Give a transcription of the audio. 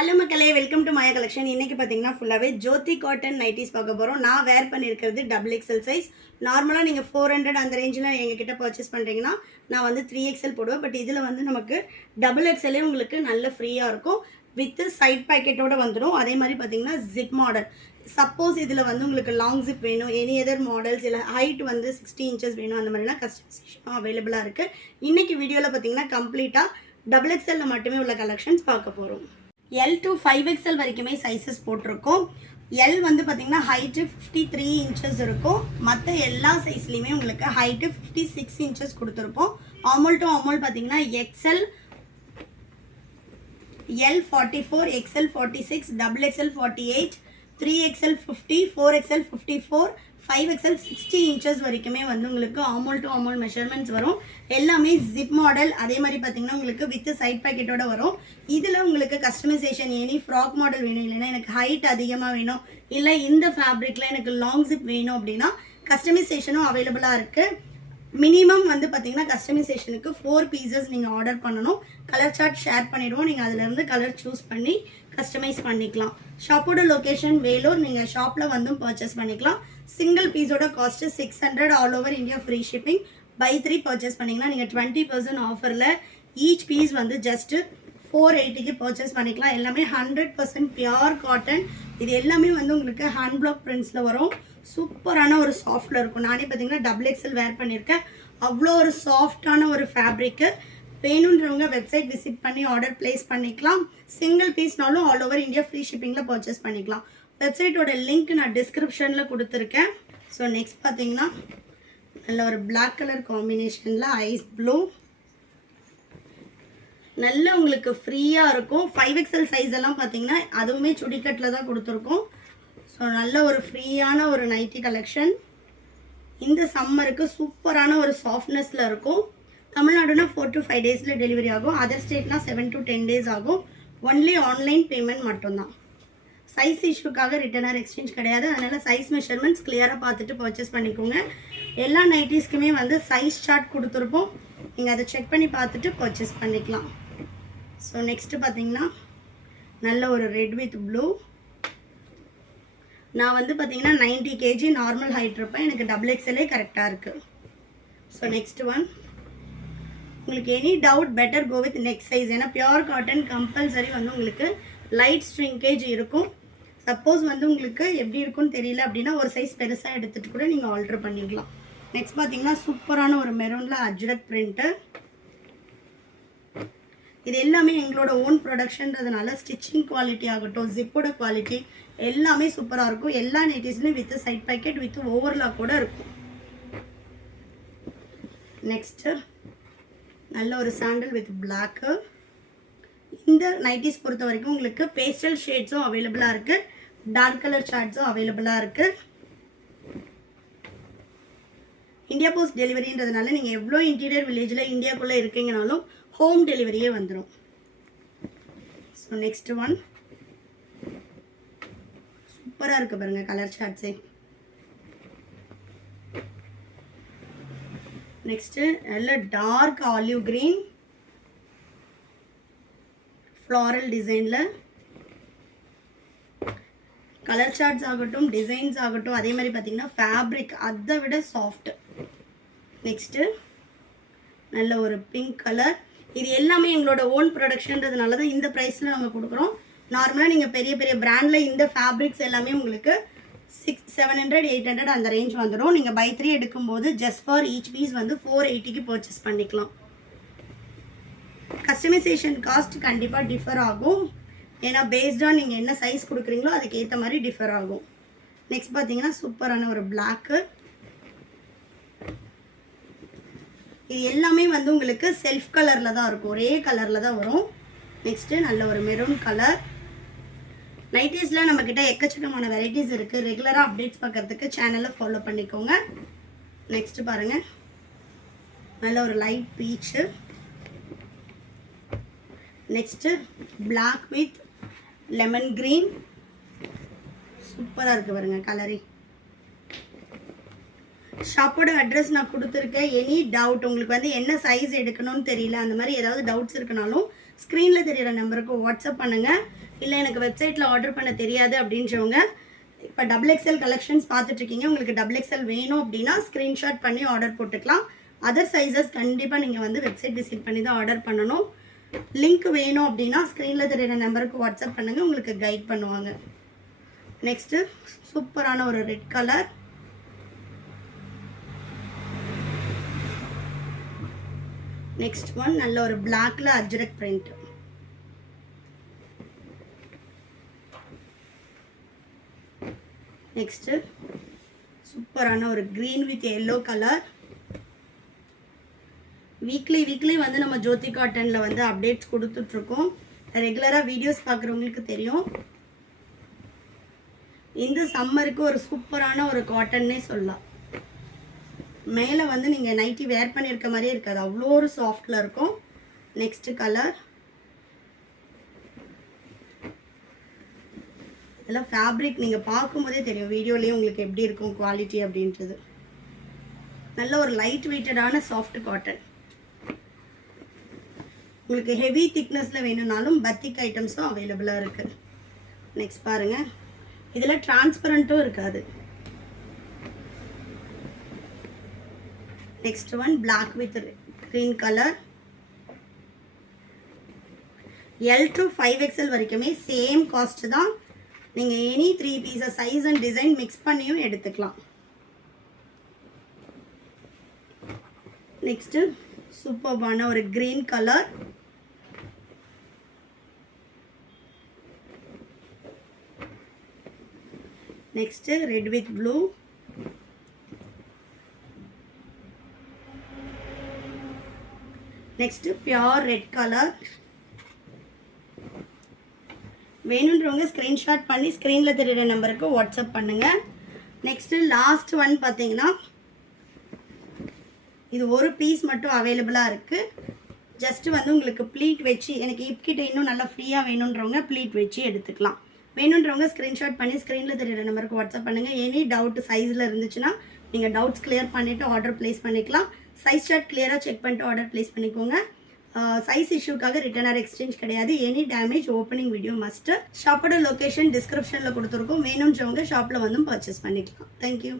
Hello மக்களே, welcome to Maya collection. இன்றைக்கி பார்த்தீங்கன்னா ஃபுல்லாகவே ஜோதி காட்டன் நைட்டிஸ் பார்க்க போகிறோம். நான் வேர் பண்ணியிருக்கிறது XXL சைஸ். நார்மலாக நீங்கள் 400 அந்த ரேஞ்சில் எங்ககிட்ட பர்ச்சேஸ் பண்ணுறீங்கன்னா நான் வந்து 3XL போடுவேன். பட் இதில் வந்து நமக்கு XXL உங்களுக்கு நல்ல ஃப்ரீயாக இருக்கும். வித்து சைட் பேக்கெட்டோடு வந்துடும். அதே மாதிரி பார்த்தீங்கன்னா ஜிப் மாடல். சப்போஸ் இதில் வந்து உங்களுக்கு லாங் ஜிப் வேணும், எனி அதர் மாடல்ஸ் இல்லை ஹைட் வந்து 60 inches வேணும், அந்த மாதிரிலாம் கஸ்டமைசேஷனும் அவைலபிளாக இருக்குது. இன்றைக்கி வீடியோவில் பார்த்தீங்கன்னா கம்ப்ளீட்டாக XXL மட்டுமே உள்ள கலெக்ஷன்ஸ் பார்க்க போகிறோம். L to 5XL வரைக்குமே சைஸஸ் போட்டிருக்கோம். L வந்து பார்த்தீங்கன்னா ஹைட்டு 53 inches இருக்கும். மற்ற எல்லா சைஸ்லேயுமே உங்களுக்கு ஹைட்டு 56 inches கொடுத்துருப்போம். ஆமோல் டு ஆமோல் பார்த்தீங்கன்னா XL, L 44, XL 46, XXL 48, 3XL 50, 4XL 54, 5XL 60 inches வரைக்குமே வந்து உங்களுக்கு ஆமோல் டு ஆமோல் மெஷர்மெண்ட்ஸ் வரும். எல்லாமே ஜிப் மாடல். அதே மாதிரி பார்த்தீங்கன்னா உங்களுக்கு வித் சைட் பேக்கெட்டோட வரும். இதில் உங்களுக்கு கஸ்டமைசேஷன் எனி ஃப்ராக் மாடல் வேணும், இல்லைன்னா எனக்கு ஹைட் அதிகமாக வேணும், இல்லை இந்த ஃபேப்ரிக்கில் எனக்கு லாங் ஜிப் வேணும் அப்படின்னா கஸ்டமைசேஷனும் அவைலபிளாக இருக்குது. மினிமம் வந்து பார்த்தீங்கன்னா கஸ்டமைசேஷனுக்கு 4 pieces நீங்கள் ஆர்டர் பண்ணணும். கலர் சார்ட் ஷேர் பண்ணிவிடுவோம். நீங்கள் அதிலேருந்து கலர் சூஸ் பண்ணி கஸ்டமைஸ் பண்ணிக்கலாம். ஷாப்போட லொக்கேஷன் வேலூர். நீங்கள் ஷாப்பில் வந்து பர்ச்சேஸ் பண்ணிக்கலாம். சிங்கிள் பீஸோட cost 600. All over India free shipping. Buy 3 purchase பண்ணிங்கன்னா நீங்கள் 20% ஆஃபரில் ஈச் பீஸ் வந்து ஜஸ்ட்டு 480க்கு பர்ச்சேஸ் பண்ணிக்கலாம். எல்லாமே 100% பியூர் காட்டன். இது எல்லாமே வந்து உங்களுக்கு ஹேண்ட் பிளாக் பிரிண்ட்ஸில் வரும். சூப்பரான ஒரு சாஃப்டில் இருக்கும். நானே பார்த்தீங்கன்னா XXL வேர் பண்ணியிருக்கேன். அவ்வளோ ஒரு சாஃப்டான ஒரு ஃபேப்ரிக்கு. வேணுன்றவங்க வெப்சைட் விசிட் பண்ணி ஆர்டர் ப்ளேஸ் பண்ணிக்கலாம். சிங்கிள் பீஸ்னாலும் ஆல் ஓவர் இந்தியா ஃப்ரீ ஷிப்பிங்கில் பர்ச்சேஸ் பண்ணிக்கலாம். வெப்சைட்டோட லிங்க் நான் டிஸ்கிரிப்ஷனில் கொடுத்துருக்கேன். ஸோ நெக்ஸ்ட் பார்த்தீங்கன்னா நல்ல ஒரு பிளாக் கலர் காம்பினேஷனில் ஐஸ் ப்ளூ. நல்ல உங்களுக்கு ஃப்ரீயாக இருக்கும். 5XL சைஸ் எல்லாம் பார்த்தீங்கன்னா அதுவுமே சுடிக்கட்டில் தான் கொடுத்துருக்கோம். ஸோ நல்ல ஒரு ஃப்ரீயான ஒரு நைட்டி கலெக்ஷன். இந்த சம்மருக்கு சூப்பரான ஒரு சாஃப்ட்னஸில் இருக்கும். தமிழ்நாடுனா 4 to 5 days டெலிவரி ஆகும். அதர் ஸ்டேட்னா 7 to 10 days ஆகும். ஒன்லி ஆன்லைன் பேமெண்ட் மட்டும்தான். சைஸ் இஷ்யூக்காக ரிட்டர்ன் ஆர் எக்ஸ்சேஞ்ச் கிடையாது. அதனால் சைஸ் மெஷர்மெண்ட்ஸ் கிளியராக பார்த்துட்டு பர்ச்சேஸ் பண்ணிக்கோங்க. எல்லா நைட்டிஸ்க்குமே வந்து சைஸ் சார்ட் கொடுத்துருப்போம். நீங்கள் அதை செக் பண்ணி பார்த்துட்டு பர்ச்சேஸ் பண்ணிக்கலாம். ஸோ நெக்ஸ்ட்டு பார்த்தீங்கன்னா நல்ல ஒரு ரெட் வித் ப்ளூ. நான் வந்து பார்த்தீங்கன்னா 90 kg நார்மல் ஹைட் இருப்பேன். எனக்கு XXL கரெக்டாக இருக்குது. ஸோ நெக்ஸ்ட் ஒன் உங்களுக்கு any doubt better go with next size. ஏன்னா பியூர் காட்டன் கம்பல்சரி வந்து உங்களுக்கு லைட் ஸ்ட்ரிங்கேஜ் இருக்கும். சப்போஸ் வந்து உங்களுக்கு எப்படி இருக்குன்னு தெரியல அப்படின்னா ஒரு சைஸ் பெருசாக எடுத்துகிட்டு கூட நீங்கள் ஆல்டர் பண்ணிக்கலாம். நெக்ஸ்ட் பார்த்தீங்கன்னா சூப்பரான ஒரு மெரூனில் அஜ்ரக் பிரிண்ட்டு. இது எல்லாமே எங்களோட ஓன் ப்ரொடக்ஷன்றதுனால ஸ்டிச்சிங் குவாலிட்டி ஆகட்டும், ஜிப்போட குவாலிட்டி எல்லாமே சூப்பராக இருக்கும். எல்லா நைட்டிஸ்லையும் with side pocket with overlock கூட இருக்கும். நெக்ஸ்ட்டு நல்ல ஒரு சாண்டல் வித் பிளாக்கு. இந்த நைட்டிஸ் பொறுத்த வரைக்கும் உங்களுக்கு பேஸ்டல் ஷேட்ஸும் அவைலபிளாக இருக்குது, டார்க் கலர் சார்ட்ஸும் அவைலபிளாக இருக்குது. இந்தியா போஸ்ட் டெலிவரின்றதுனால நீங்கள் எவ்வளோ இன்டீரியர் வில்லேஜில் இந்தியாக்குள்ளே இருக்கீங்கனாலும் ஹோம் டெலிவரியே வந்துடும். ஸோ நெக்ஸ்ட் ஒன் சூப்பராக இருக்குது பாருங்கள் கலர் சார்ட்ஸே. நெக்ஸ்ட்டு நல்ல டார்க் ஆலிவ் க்ரீன் ஃப்ளாரல் டிசைனில். கலர் சார்ட்ஸ் ஆகட்டும், டிசைன்ஸ் ஆகட்டும், அதே மாதிரி பார்த்தீங்கன்னா ஃபேப்ரிக் அதை விட சாஃப்ட். நெக்ஸ்ட்டு நல்ல ஒரு பிங்க் கலர். இது எல்லாமே எங்களோட ஓன் ப்ரொடக்ஷன்றதுனால தான் இந்த ப்ரைஸில் நாங்கள் கொடுக்குறோம். நார்மலாக நீங்கள் பெரிய பெரிய பிராண்டில் இந்த ஃபேப்ரிக்ஸ் எல்லாமே உங்களுக்கு 700, 800 அந்த ரேஞ்ச் வந்துடும். நீங்கள் பை 3 எடுக்கும்போது ஜஸ்ட் ஃபார் ஈச் பீஸ் வந்து 480க்கு பர்ச்சேஸ் பண்ணிக்கலாம். கஸ்டமைசேஷன் காஸ்ட் கண்டிப்பாக டிஃபர் ஆகும். ஏன்னா பேஸ்டாக நீங்கள் என்ன சைஸ் கொடுக்குறீங்களோ அதுக்கு ஏற்ற மாதிரி டிஃபர் ஆகும். நெக்ஸ்ட் பார்த்தீங்கன்னா சூப்பரான ஒரு பிளாக்கு. இது எல்லாமே வந்து உங்களுக்கு செல்ஃப் கலரில் தான் இருக்கும், ஒரே கலரில் தான் வரும். நெக்ஸ்ட்டு நல்ல ஒரு மெரூன் கலர். நைட்டிஸில் நம்மக்கிட்ட எக்கச்சக்கமான வெரைட்டிஸ் இருக்குது. ரெகுலராக அப்டேட்ஸ் பார்க்குறதுக்கு சேனலை ஃபாலோ பண்ணிக்கோங்க. நெக்ஸ்ட்டு பாருங்கள் நல்ல ஒரு light peach. Next black with lemon green. சூப்பராக இருக்குது பாருங்கள் கலரி. ஷாப்போட அட்ரஸ் நான் கொடுத்துருக்கேன். எனி டவுட் உங்களுக்கு வந்து என்ன சைஸ் எடுக்கணும்னு தெரியல, அந்த மாதிரி ஏதாவது டவுட்ஸ் இருக்குனாலும் ஸ்க்ரீனில் தெரியிற நம்பருக்கு வாட்ஸ்அப் பண்ணுங்கள். இல்லை எனக்கு வெப்சைட்டில் ஆர்டர் பண்ண தெரியாது அப்படின்றவங்க இப்போ XXL கலெக்ஷன்ஸ் பார்த்துட்ருக்கீங்க, உங்களுக்கு XXL வேணும் அப்படின்னா ஸ்க்ரீன்ஷாட் பண்ணி ஆர்டர் போட்டுக்கலாம். அதர் சைஸஸ் கண்டிப்பாக நீங்கள் வந்து வெப்சைட் விசிட் பண்ணி தான் ஆர்டர் பண்ணணும். லிங்க் வேணும் அப்படின்னா ஸ்க்ரீனில் தெரியுற நம்பருக்கு வாட்ஸ்அப் பண்ணுங்கள், உங்களுக்கு கைட் பண்ணுவாங்க. நெக்ஸ்ட்டு சூப்பரான ஒரு ரெட் கலர். நெக்ஸ்ட் ஒன் நல்ல ஒரு பிளாக்ல அஜ்ரக் பிரிண்ட். நெக்ஸ்ட்டு சூப்பரான ஒரு green with yellow colour. Weekly வந்து நம்ம ஜோதி காட்டனில் வந்து அப்டேட்ஸ் கொடுத்துட்ருக்கோம். ரெகுலராக வீடியோஸ் பார்க்குறவங்களுக்கு தெரியும். இந்த சம்மருக்கு ஒரு சூப்பரான ஒரு காட்டன்னே சொல்லலாம். மேலே வந்து நீங்கள் நைட்டி வேர் பண்ணியிருக்க மாதிரியே இருக்காது, அவ்வளோ ஒரு சாஃப்டில் இருக்கும். Next colour. இதெல்லாம் ஃபேப்ரிக் நீங்கள் பார்க்கும்போதே தெரியும், வீடியோலேயே உங்களுக்கு எப்படி இருக்கும் குவாலிட்டி அப்படின்றது. நல்ல ஒரு லைட் வெயிட்டடான சாஃப்ட் காட்டன். உங்களுக்கு ஹெவி திக்னஸில் வேணும்னாலும் பத்திக் ஐட்டம்ஸும் அவைலபிளாக இருக்குது. நெக்ஸ்ட் பாருங்கள், இதில் டிரான்ஸ்பரண்ட்டும் இருக்காது. Next one black with green colour. L to 5XL வரைக்குமே சேம் காஸ்ட் தான். நீங்கள் any 3 pieces size and design mix பண்ணியும் எடுத்துக்கலாம். நெக்ஸ்ட்டு சூப்பர்பான ஒரு green colour. Next red with blue. Next pure red colour. வேணுன்றவங்க ஸ்க்ரீன்ஷாட் பண்ணி ஸ்க்ரீனில் தெரியுற நம்பருக்கு வாட்ஸ்அப் பண்ணுங்கள். நெக்ஸ்ட்டு லாஸ்ட் ஒன் பார்த்தீங்கன்னா இது ஒரு பீஸ் மட்டும் அவைலபிளாக இருக்குது. ஜஸ்ட்டு வந்து உங்களுக்கு ப்ளீட் வச்சு, எனக்கு இப்பகிட்ட இன்னும் நல்லா ஃப்ரீயாக வேணுன்றவங்க ப்ளீட் வச்சு எடுத்துக்கலாம். வேணுன்றவங்க ஸ்க்ரீன்ஷாட் பண்ணி ஸ்க்ரீனில் தெரியுற நம்பருக்கு வாட்ஸ்அப் பண்ணுங்கள். எனி டவுட் சைஸில் இருந்துச்சுன்னா நீங்கள் டவுட்ஸ் கிளியர் பண்ணிவிட்டு ஆர்டர் ப்ளேஸ் பண்ணிக்கலாம். சைஸ் சார்ட் கிளியராக செக் பண்ணிட்டு ஆர்டர் ப்ளேஸ் பண்ணிக்கோங்க. சைஸ் இஷ்யூக்காக ரிட்டர்ன் ஆர் எக்ஸ்சேஞ்ச் கிடையாது. Any damage opening video must. ஷாப்போட லொக்கேஷன் டிஸ்கிரிப்ஷனில் கொடுத்துருக்கோம். வேணுன்றவங்க ஷாப்பில் வந்து பர்ச்சேஸ் பண்ணிக்கலாம். தேங்க்யூ.